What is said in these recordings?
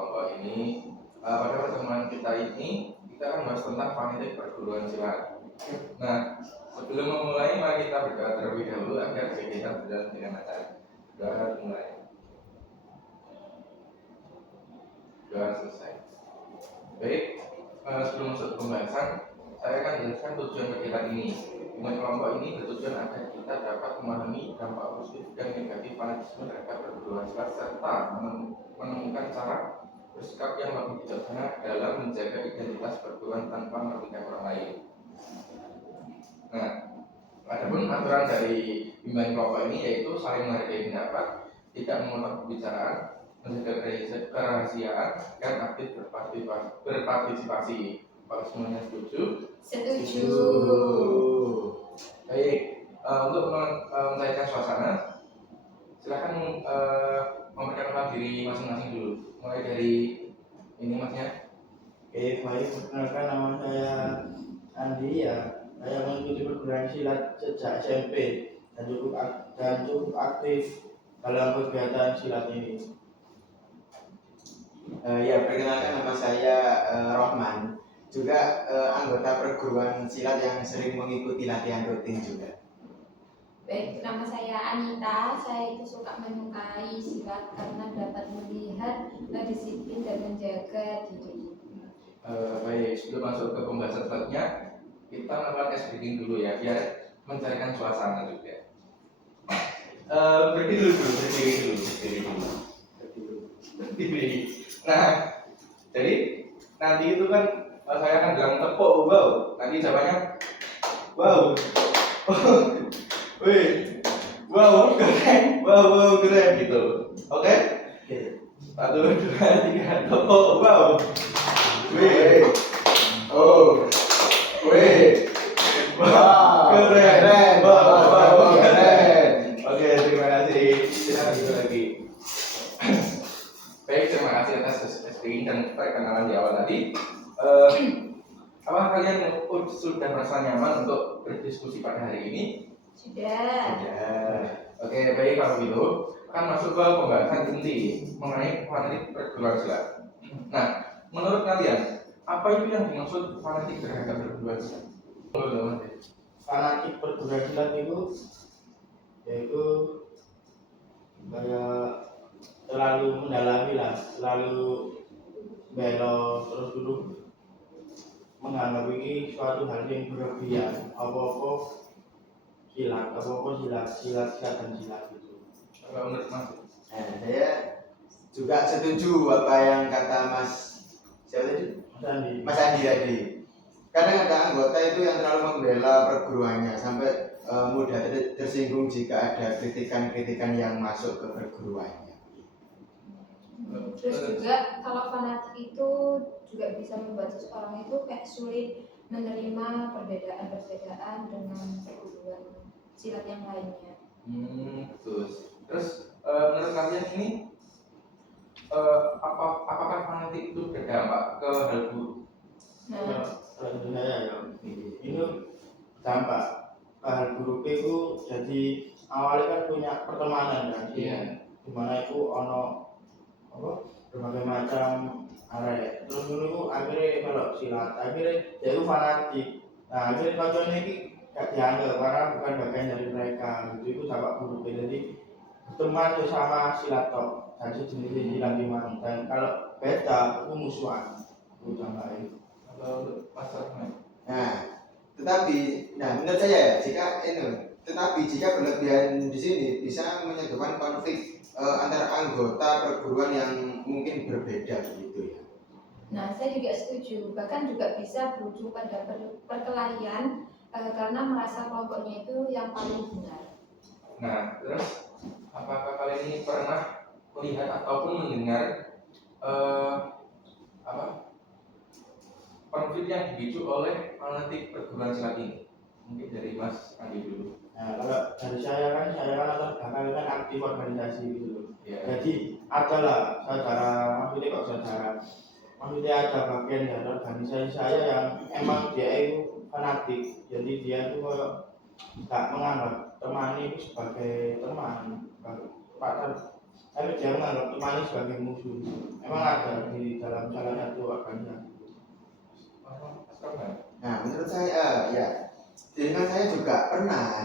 kelompok ini. Pada pertemuan kita ini kita akan bahas tentang fonetik perguruan silat. Nah, sebelum memulai mari kita berdoa terlebih dahulu agar kita berjalan dengan lancar. Doa mulai. Doa selesai. Baik, sebelum masuk ke pembahasan, saya akan jelaskan tujuan kegiatan ini. Dengan kelompok ini bertujuan agar kita dapat memahami dampak positif dan negatif fanatisme terhadap perguruan silat serta menemukan cara bersikap yang lebih bijaksana dalam menjaga identitas perguruan tanpa merugikan orang lain. Nah, adapun aturan dari bimbingan kelompok ini yaitu saling menghargai pendapat, tidak memotong pembicaraan, menjaga kerahasiaan, dan aktif berpartisipasi. Apakah semuanya setuju? Setuju. Baik, untuk mencairkan suasana, silakan memperkenalkan diri masing-masing dulu. Mulai dari ini masnya. Oke, baik, perkenalkan nama saya Andi ya. Saya mengikuti perguruan silat sejak SMP dan cukup aktif dalam kegiatan silat ini. Ya, perkenalkan nama saya Rohman, juga anggota perguruan silat yang sering mengikuti latihan rutin juga. Baik, nama saya Anita. Saya itu suka menyukai silat karena dapat melihat disiplin dan menjaga diri. Baik, sebelum masuk ke pembahasan selanjutnya, kita melakukan ice breaking dulu ya, biar mencarikan suasana juga. Berdiri dulu. Nah, jadi nanti itu kan saya akan bilang tepuk wow. Nanti jawabannya wow. Wih, wow keren gitu. Oke? 1, 2, 3, tepuk wow. Wih, oh, wih, wow, keren. Oke, terima kasih. Silakan itu lagi. Baik, terima kasih atas screen dan perkenalan di awal tadi. Apa kalian sudah merasa nyaman untuk berdiskusi pada hari ini? Sudah. Oke, baik kalau gitu akan masuk ke pembahasan inti mengenai fonetik perguruan silat. Nah, menurut kalian apa itu yang dimaksud fanatik terhadap perguruan silat? Fanatik perguruan silat itu yaitu kayak terlalu mendalami lah, terlalu belok terus dulu menganggap ini suatu hal yang berlebihan. Apa-apa silat dan silat itu. Kalau menurut Mas? Saya juga setuju apa yang kata Mas siapa tadi? Mas Andi tadi. Kadang ada anggota itu yang terlalu membela perguruannya sampai mudah tersinggung jika ada kritikan-kritikan yang masuk ke perguruannya. Terus juga kalau fanatik itu juga bisa membuat seseorang itu kayak sulit menerima perbedaan dengan perguruan silat yang lainnya. Betul. Terus menurut kalian ini apakah fanatik itu berdampak ke hal buruk? Nah, Kalau saya ya, ini dampak hal buruk itu jadi awalnya kan punya pertemanan kan, dimana itu ono berbagai macam arek, terus dulu akhirnya kalau silat akhirnya dia itu fanatik. Nah akhirnya kancane ini gak dianggap karena bukan bagian dari mereka, itu dampak buruk. Jadi berteman sama silat tok dan sejenis silat dimana, dan kalau beda itu musuhan, itu dampaknya. Kalau pasar Nah, menurut saya tetapi jika berlebihan di sini bisa menyebabkan konflik antara anggota perguruan yang mungkin berbeda begitu ya. Nah, saya juga setuju. Bahkan juga bisa berujung pada perkelahian karena merasa kelompoknya itu yang paling benar. Nah, terus apakah kalian ini pernah melihat ataupun mendengar konflik yang dipicu oleh fanatik perguruan silat ini? Mungkin dari Mas Andi dulu. Nah, kalau dari saya kan latar belakang kan aktif organisasi gitu loh. Jadi adalah maksudnya ada bagian dari organisasi saya yang emang dia itu fanatik. Jadi dia itu tak menganggap teman itu sebagai teman, tapi dia menganggap teman ini sebagai musuh. Emang ada di dalam salah satu agama. Nah, menurut saya ya di lingkungan saya juga pernah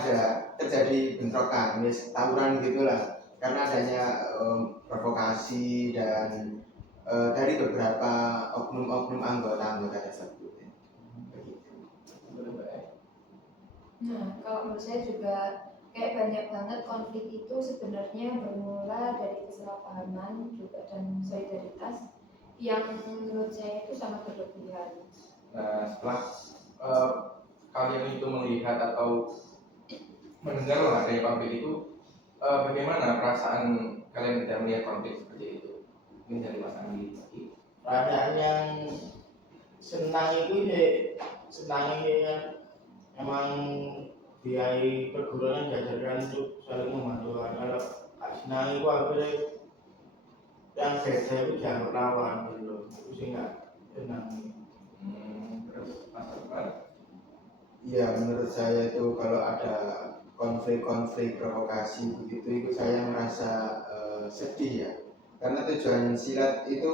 ada terjadi bentrokan, tawuran gitulah, karena adanya provokasi dan dari beberapa oknum-oknum anggota tersebut. Begitu. Nah, kalau menurut saya juga kayak banyak banget konflik itu sebenarnya bermula dari kesalahpahaman juga dan solidaritas yang menurut saya itu sangat berlebihan. Nah, setelah kalian itu melihat atau mendengar adanya konflik itu, bagaimana perasaan kalian ketika melihat konflik seperti itu? Ini dari Mas Andi. Perasaan yang senang itu ya senang ini kan emang biaya perguruan diajarkan untuk saling membantu. Kalau senang itu akhirnya yang beda itu dianggap lawan gitu loh. Itu sih nggak senang. Terus Mas Arman? Iya, menurut saya itu kalau ada konflik-konflik provokasi begitu itu saya merasa sedih ya, karena tujuan silat itu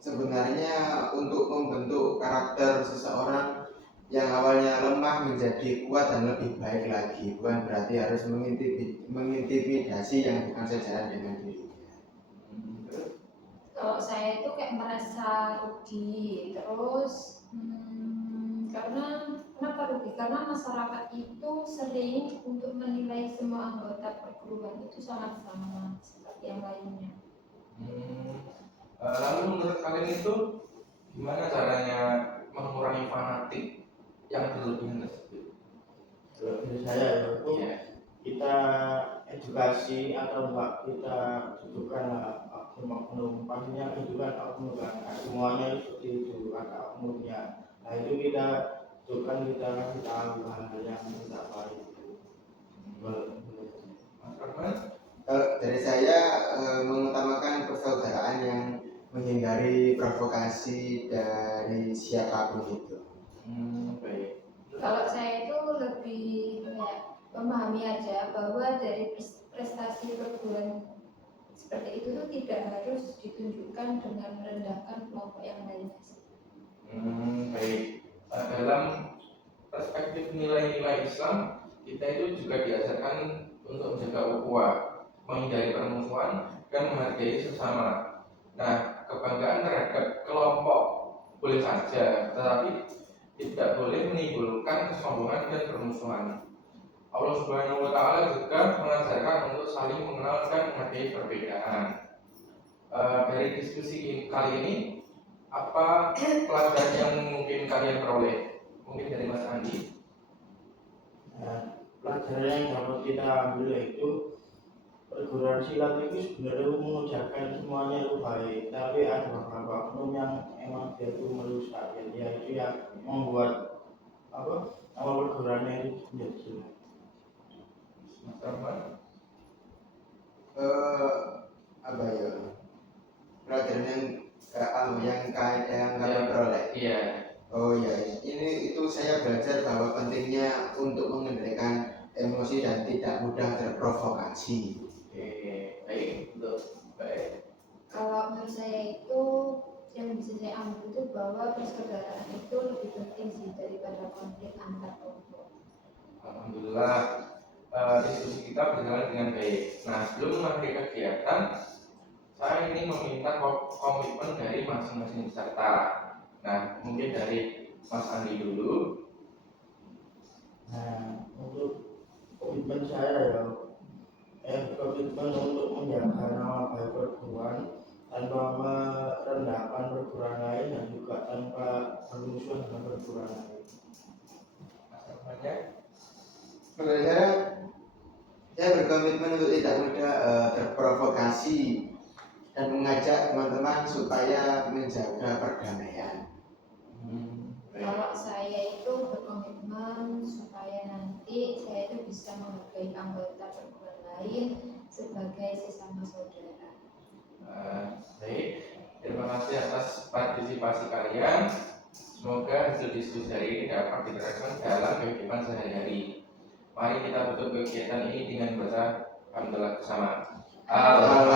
sebenarnya untuk membentuk karakter seseorang yang awalnya lemah menjadi kuat dan lebih baik lagi, bukan berarti harus mengintimidasi yang bukan sejalan dengan diri. Kalau saya itu kayak merasa rugi, terus karena kenapa rugi? Karena masyarakat itu sering untuk menilai semua anggota perguruan itu sangat sama seperti yang lainnya. Lalu menurut kalian itu gimana caranya mengurangi fanatik yang berlebihan tersebut? Kalau dari saya ya, itu kita edukasi atau enggak kita dudukkan oknum-oknum, pastinya itu kan oknum kan, semuanya seperti itu ada oknumnya. Nah itu kita dudukkan, kita kasih tahu hal-hal yang tidak baik itu. Mas Arman? Kalau dari saya mengutamakan persaudaraan yang menghindari provokasi dari siapapun itu. Baik. Kalau saya itu lebih kayak memahami aja bahwa dari prestasi perguruan seperti itu tuh tidak harus ditunjukkan dengan merendahkan kelompok yang lainnya. Baik. Dalam perspektif nilai-nilai Islam, kita itu juga diajarkan untuk menjaga ukhuwah, menghindari permusuhan, dan menghargai sesama. Nah, kebanggaan terhadap kelompok boleh saja, tetapi tidak boleh menimbulkan kesombongan dan permusuhan. Allah Subhanahu wa Ta'ala juga mengajarkan untuk saling mengenal dan menghargai perbedaan. Dari diskusi kali ini, apa pelajaran yang mungkin kalian peroleh? Mungkin dari Mas Andi. Nah, pelajaran yang dapat kita ambil yaitu perguruan silat itu sebenarnya mengucapkan semuanya itu baik, tapi ada beberapa oknum yang emang dia itu merusak, ya itu yang membuat nama perguruannya itu menjadi jelek. Mas Rahman. Apa ya? Pelajaran yang kami peroleh. Iya. Oh iya, itu saya belajar bahwa pentingnya untuk mengendalikan emosi dan tidak mudah terprovokasi. Baik, baik. Kalau menurut saya itu yang bisa saya ambil itu bahwa persaudaraan itu lebih penting sih daripada konflik antar kelompok. Alhamdulillah, diskusi kita berjalan dengan baik. Nah, sebelum mengakhiri kegiatan, saya ini meminta komitmen dari masing-masing peserta. Nah, mungkin dari Mas Andi dulu. Nah, untuk komitmen saya ya, komitmen untuk menjaga nama baik perguruan tanpa merendahkan perguruan lain dan juga tanpa bermusuhan dengan perguruan lain. Sebenarnya saya berkomitmen untuk tidak mudah terprovokasi dan mengajak teman-teman supaya menjaga perdamaian. Kalau saya itu berkomitmen supaya nanti saya itu bisa menghargai anggota perguruan lain sebagai sesama saudara. Baik, terima kasih atas partisipasi kalian. Semoga hasil diskusi hari ini dapat diterapkan dalam kehidupan sehari-hari. Mari kita tutup kegiatan ini dengan baca hamdalah bersama. Al